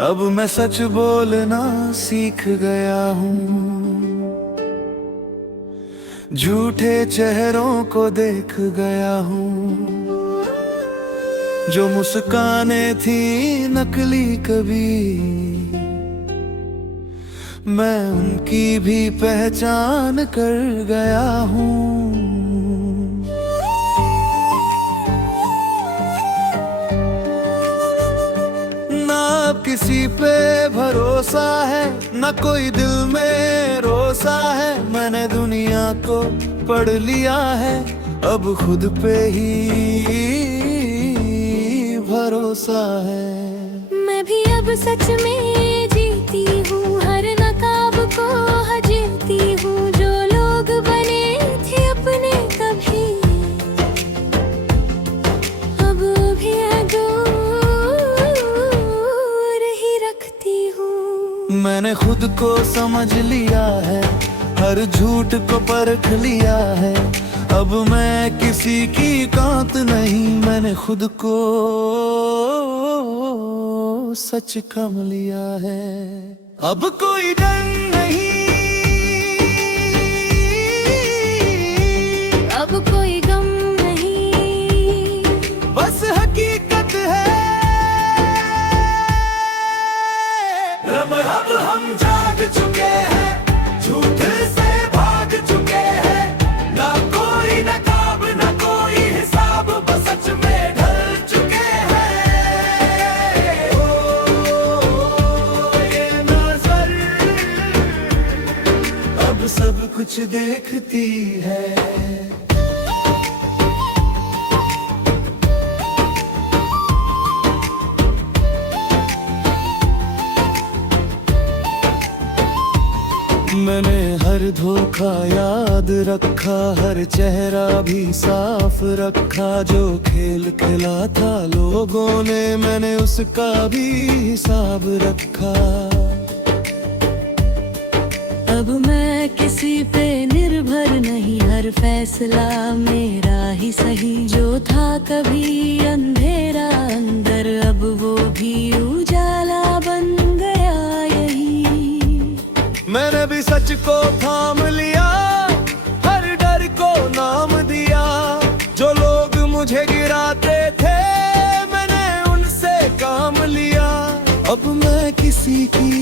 अब मैं सच बोलना सीख गया हूँ, झूठे चेहरों को देख गया हूँ। जो मुस्कानें थी नकली कभी, मैं उनकी भी पहचान कर गया हूँ। अब किसी पे भरोसा है, न कोई दिल में रोसा है। मैंने दुनिया को पढ़ लिया है, अब खुद पे ही भरोसा है। मैं भी अब सच में जीती हूँ, हर नकाब को हजीती हूँ। जो लोग बने थे अपने कभी, अब भी मैंने खुद को समझ लिया है, हर झूठ को परख लिया है। अब मैं किसी की कांत नहीं, मैंने खुद को सच कम लिया है। अब कोई डर नहीं, अब कोई गम नहीं, बस हकीकत है। अब हम जाग चुके हैं, झूठ से भाग चुके हैं। ना कोई नकाब ना कोई हिसाब, बस सच में ढल चुके हैं। ये नजर अब सब कुछ देखती है। मैंने हर धोखा याद रखा, हर चेहरा भी साफ रखा। जो खेल खेला था लोगों ने, मैंने उसका भी हिसाब रखा। अब मैं किसी पे निर्भर नहीं, हर फैसला मेरा ही सही। जो था कभी अंधेरा अंदर, अब वो भी उजाला बन गया यही। मैंने भी सच को थाम लिया, हर डर को नाम दिया। जो लोग मुझे गिराते थे, मैंने उनसे काम लिया। अब मैं किसी की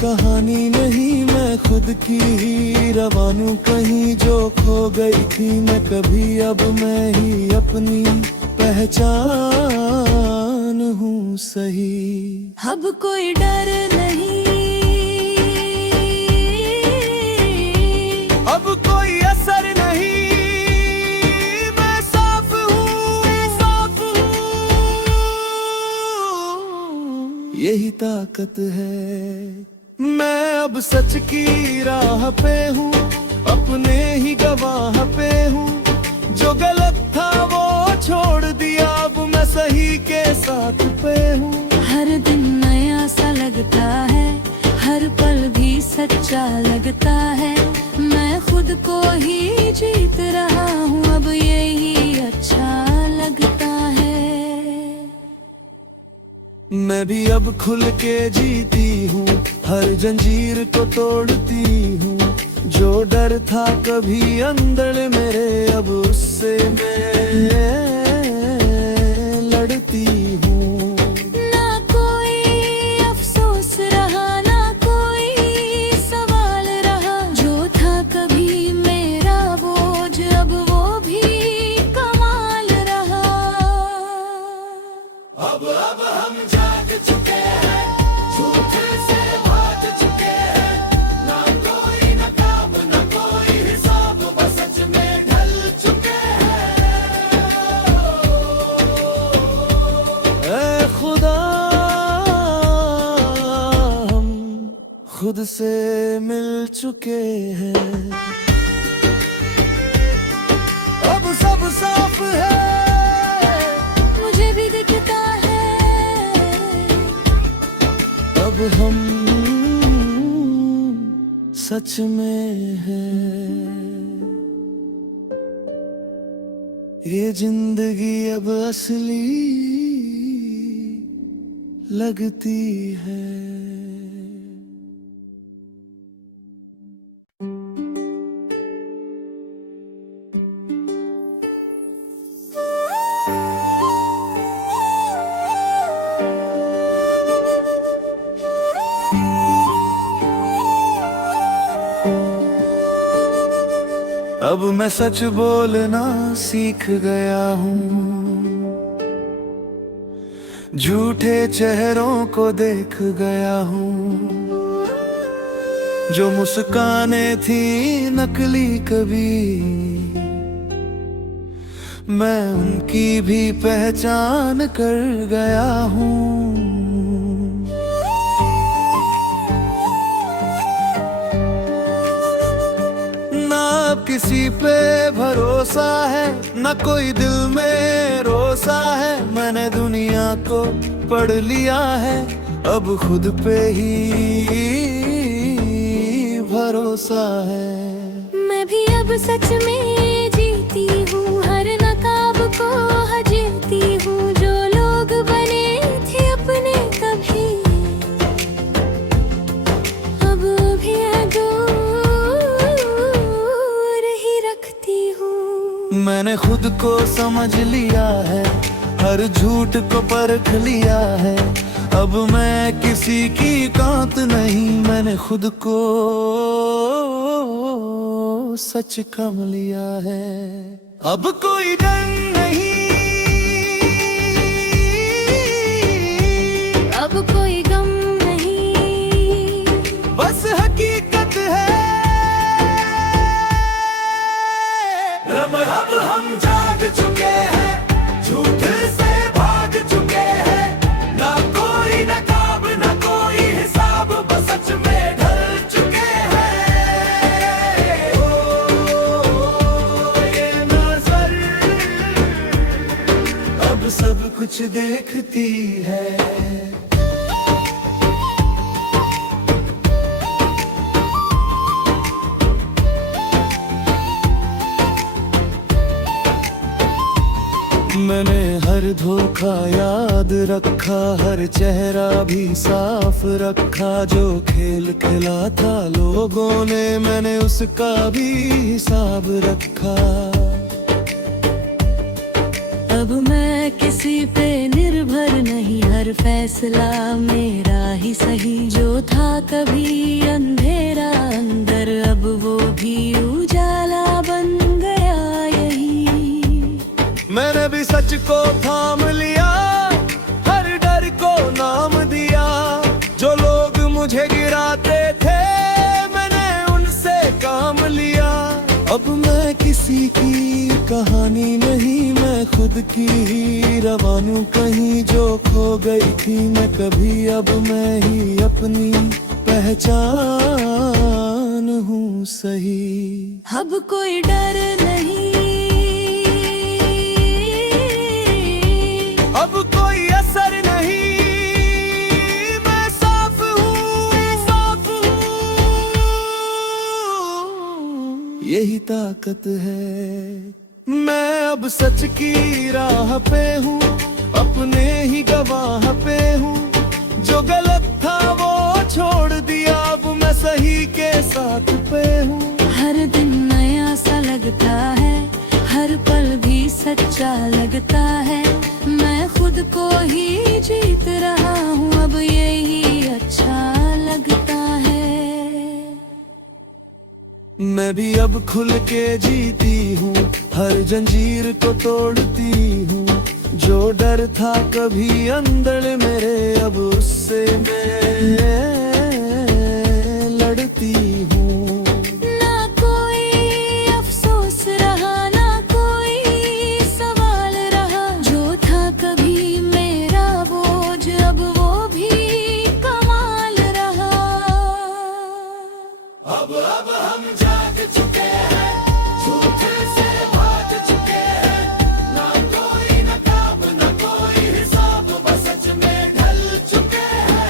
कहानी नहीं, मैं खुद की ही रवानू कहीं। जो खो गई थी मैं कभी, अब मैं ही अपनी पहचान हूँ सही। अब कोई डर नहीं, अब कोई असर नहीं, मैं साफ हूँ, साफ हूँ। यही ताकत है। मैं अब सच की राह पे हूँ, अपने ही गवाह पे हूँ। जो गलत था वो छोड़ दिया, अब मैं सही के साथ पे हूँ। हर दिन नया सा लगता है, हर पल भी सच्चा लगता है। मैं खुद को ही जीत रहा हूँ, अब यही अच्छा लगता है। मैं भी अब खुल के जीती हूँ, हर जंजीर को तोड़ती हूँ। जो डर था कभी अंदर मेरे, अब उससे मैं लड़ती हूँ। ना कोई अफसोस रहा, ना कोई सवाल रहा। जो था कभी मेरा बोझ, अब वो भी कमाल रहा। अब हम जाग चुके हैं, झूठ से भाग चुके हैं। ना कोई नकाब ना कोई हिसाब, बस सच में ढल चुके हैं। ऐ खुदा, हम खुद से मिल चुके हैं। अब सब साफ है, मुझे भी दिखता है। अब हम सच में हैं। ये जिंदगी अब असली लगती है। अब मैं सच बोलना सीख गया हूँ, झूठे चेहरों को देख गया हूँ। जो मुस्कानें थी नकली कभी, मैं उनकी भी पहचान कर गया हूँ। अब किसी पे भरोसा है, न कोई दिल में रोसा है। मैंने दुनिया को पढ़ लिया है, अब खुद पे ही भरोसा है। मैं भी अब सच में जीती हूँ, हर नकाब को हजीती हूँ। जो लोग बने थे अपने कभी, अब भी मैंने खुद को समझ लिया है, हर झूठ को परख लिया है। अब मैं किसी की कांत नहीं, मैंने खुद को सच कम लिया है। अब कोई डर नहीं, अब कोई गम नहीं, बस हकीकत है। अब हम जाग चुके हैं, झूठ से भाग चुके हैं। ना कोई नकाब ना कोई हिसाब, बस सच में ढल चुके हैं। ये नजर अब सब कुछ देखती है। मैंने हर धोखा याद रखा, हर चेहरा भी साफ रखा। जो खेल खेला था लोगों ने, मैंने उसका भी हिसाब रखा। अब मैं किसी पे निर्भर नहीं, हर फैसला मेरा ही सही। जो था कभी अंधेरा अंदर, अब वो भी उजाला बन गया यही। मैंने भी सच को थाम लिया, हर डर को नाम दिया। जो लोग मुझे गिराते थे, मैंने उनसे काम लिया। अब मैं किसी की कहानी नहीं, मैं खुद की ही रवानू कहीं। जो खो गई थी मैं कभी, अब मैं ही अपनी पहचान हूँ सही। अब कोई डर नहीं, अब कोई असर नहीं, मैं साफ हूँ, साफ हूँ। यही ताकत है। मैं अब सच की राह पे हूँ, अपने ही गवाह पे हूँ। जो गलत था वो छोड़ दिया, अब मैं सही के साथ पे हूँ। हर दिन नया सा लगता है, हर पल भी सच्चा लगता है। मैं खुद को ही जीत रहा हूँ, अब यही अच्छा लगता है। मैं भी अब खुल के जीती हूँ, हर जंजीर को तोड़ती हूँ। जो डर था कभी अंदर मेरे, अब उससे मैं लड़ती हूँ। ना कोई अफसोस रहा, ना कोई सवाल रहा। जो था कभी मेरा बोझ, अब वो भी कमाल रहा। अब हम जाग चुके हैं, झूठ से भाग चुके हैं। ना कोई नकाब ना कोई हिसाब, बस सच में ढल चुके हैं।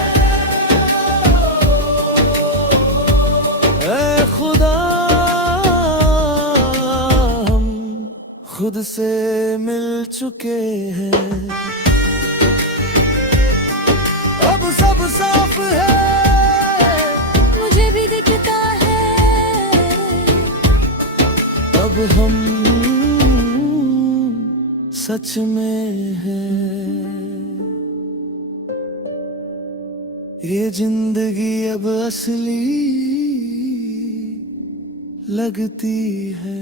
ऐ खुदा, हम खुद से मिल चुके हैं। सच में है। ये जिंदगी अब असली लगती है।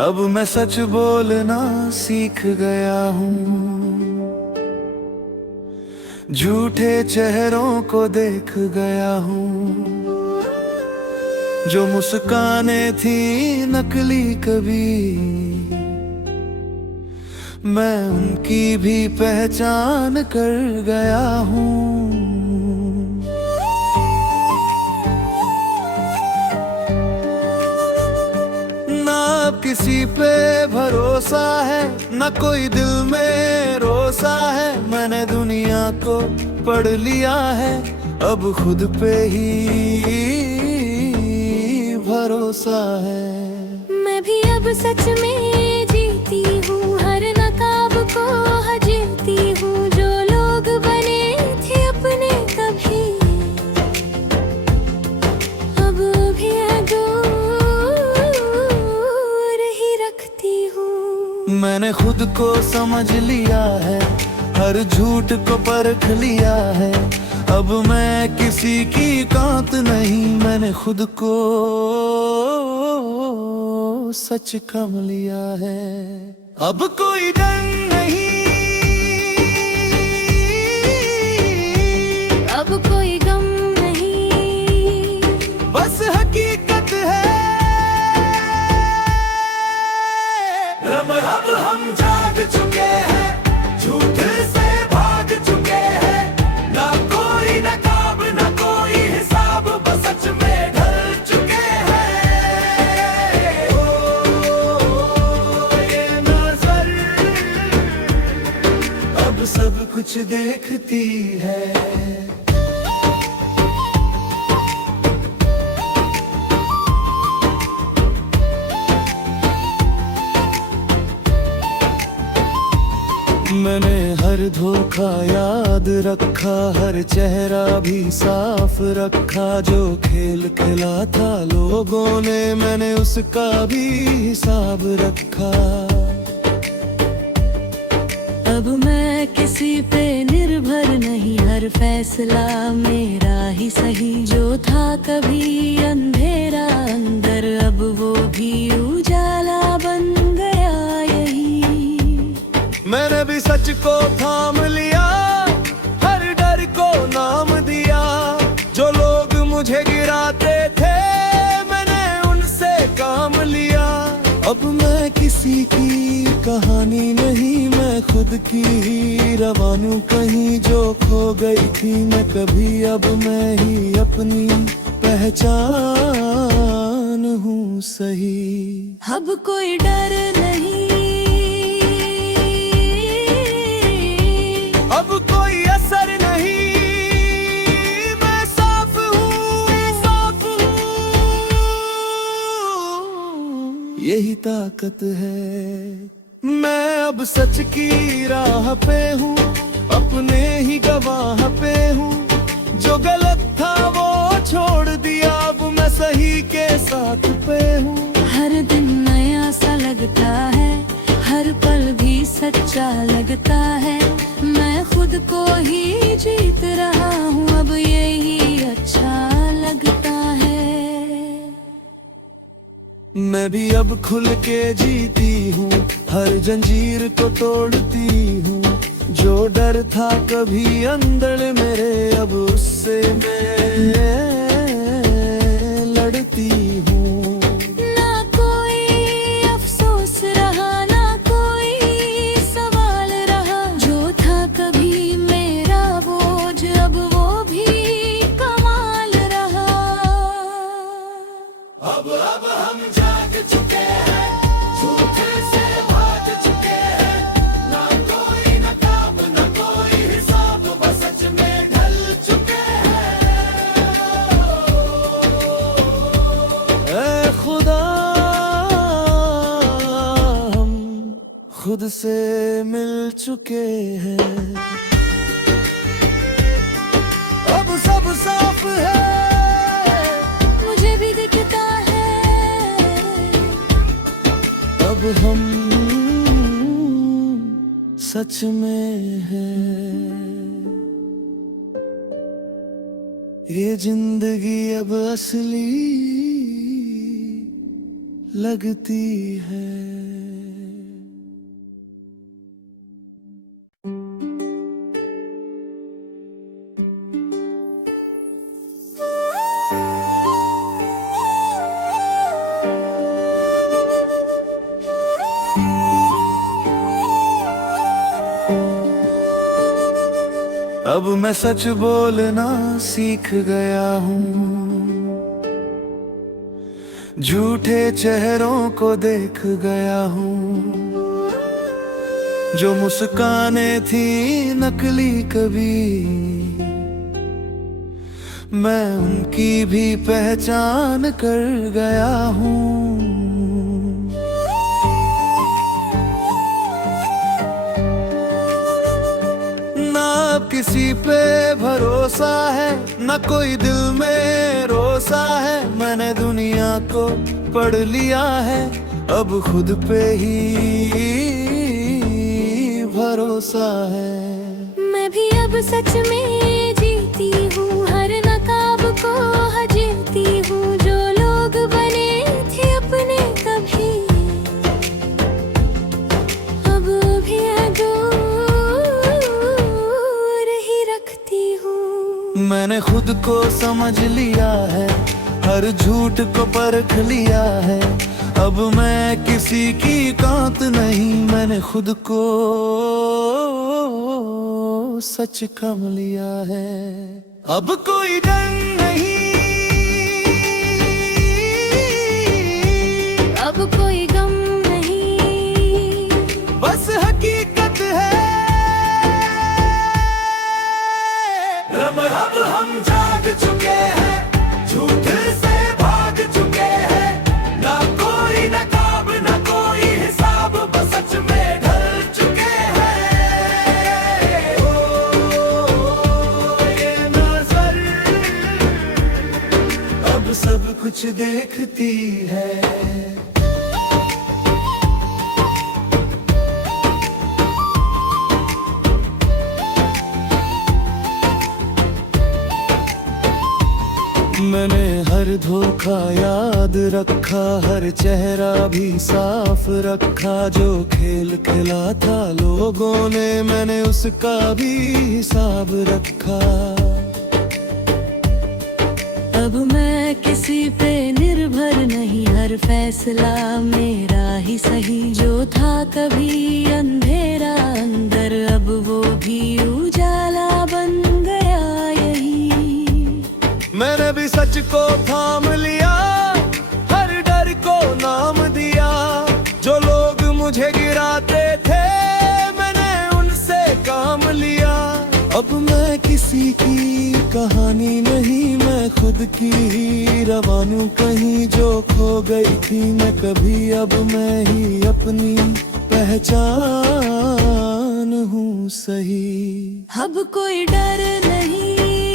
अब मैं सच बोलना सीख गया हूँ, झूठे चेहरों को देख गया हूँ। जो मुस्कानें थी नकली कभी, मैं उनकी भी पहचान कर गया हूँ। किसी पे भरोसा है न कोई दिल में रोसा है। मैंने दुनिया को पढ़ लिया है, अब खुद पे ही भरोसा है। मैं भी अब सच में जीती हूँ, हर नकाब को हजीती हूँ। जो लोग बने थे अपने तभी, अब भी मैंने खुद को समझ लिया है, हर झूठ को परख लिया है। अब मैं किसी की कांत नहीं, मैंने खुद को सच कम लिया है। अब कोई डर नहीं, अब कोई गम नहीं, बस हकीकत है। अब हम जाग चुके हैं, झूठ से भाग चुके हैं। ना कोई नकाब ना कोई हिसाब, बस सच में ढल चुके हैं। ये नजर अब सब कुछ देखती है। मैंने हर धोखा याद रखा, हर चेहरा भी साफ रखा। जो खेल खेला था लोगों ने, मैंने उसका भी हिसाब रखा। अब मैं किसी पे निर्भर नहीं, हर फैसला मेरा ही सही। जो था कभी अंधेरा अंदर, अब वो भी उजाला बन गया यही। मैंने भी सच को थाम लिया, हर डर को नाम दिया। जो लोग मुझे गिराते थे, मैंने उनसे काम लिया। अब मैं किसी की कहानी नहीं, मैं खुद की ही रवानू कहीं। जो खो गई थी मैं कभी, अब मैं ही अपनी पहचान हूँ सही। अब कोई डर नहीं, अब कोई असर नहीं, मैं साफ हूँ, साफ हूँ। यही ताकत है। मैं अब सच की राह पे हूँ, अपने ही गवाह पे हूँ। जो गलत था वो छोड़ दिया, अब मैं सही के साथ पे हूँ। हर दिन नया सा लगता है, हर पल भी सच्चा लगता है। मैं खुद को ही जीत रहा हूँ, अब यही अच्छा लगता है। मैं भी अब खुल के जीती हूँ, हर जंजीर को तोड़ती हूँ। जो डर था कभी अंदर मेरे, अब उससे मैं लड़ती हूँ। ना कोई अफसोस रहा, ना कोई सवाल रहा। जो था कभी मेरा बोझ, अब वो भी कमाल रहा। अब हम जाग चुके हैं, झूठ से भाग चुके हैं। ना कोई नकाब ना कोई हिसाब, बस सच में ढल चुके हैं। खुद से मिल चुके हैं। अब सब साफ है, मुझे भी दिखता है। अब हम सच में हैं। ये जिंदगी अब असली लगती है। अब मैं सच बोलना सीख गया हूँ, झूठे चेहरों को देख गया हूँ। जो मुस्कानें थी नकली कभी, मैं उनकी भी पहचान कर गया हूँ। किसी पे भरोसा है, न कोई दिल में रोसा है। मैंने दुनिया को पढ़ लिया है, अब खुद पे ही भरोसा है। मैं भी अब सच में जीती हूँ, हर नकाब को हजीती हूँ। जो लोग बने थे अपने कभी, अब भी मैंने खुद को समझ लिया है, हर झूठ को परख लिया है। अब मैं किसी की कांत नहीं, मैंने खुद को सच कम लिया है। अब कोई डर नहीं, अब कोई गम नहीं, बस हकीकत है। अब हम जाग चुके हैं, झूठ से भाग चुके हैं। ना कोई नकाब ना कोई हिसाब, बस सच में ढल चुके हैं। ये नजर अब सब कुछ देखती है। मैंने हर धोखा याद रखा, हर चेहरा भी साफ रखा। जो खेल खेला था लोगों ने, मैंने उसका भी हिसाब रखा। अब मैं किसी पे निर्भर नहीं, हर फैसला मेरा ही सही। जो था कभी अंधेरा अंदर, अब वो भी उजाला बन गया यही। मैंने भी सच को थाम लिया, हर डर को नाम दिया। जो लोग मुझे गिराते थे, मैंने उनसे काम लिया। अब मैं किसी की कहानी नहीं, मैं खुद की ही रवानू कहीं जो खो गई थी मैं कभी। अब मैं ही अपनी पहचान हूँ सही। अब कोई डर नहीं,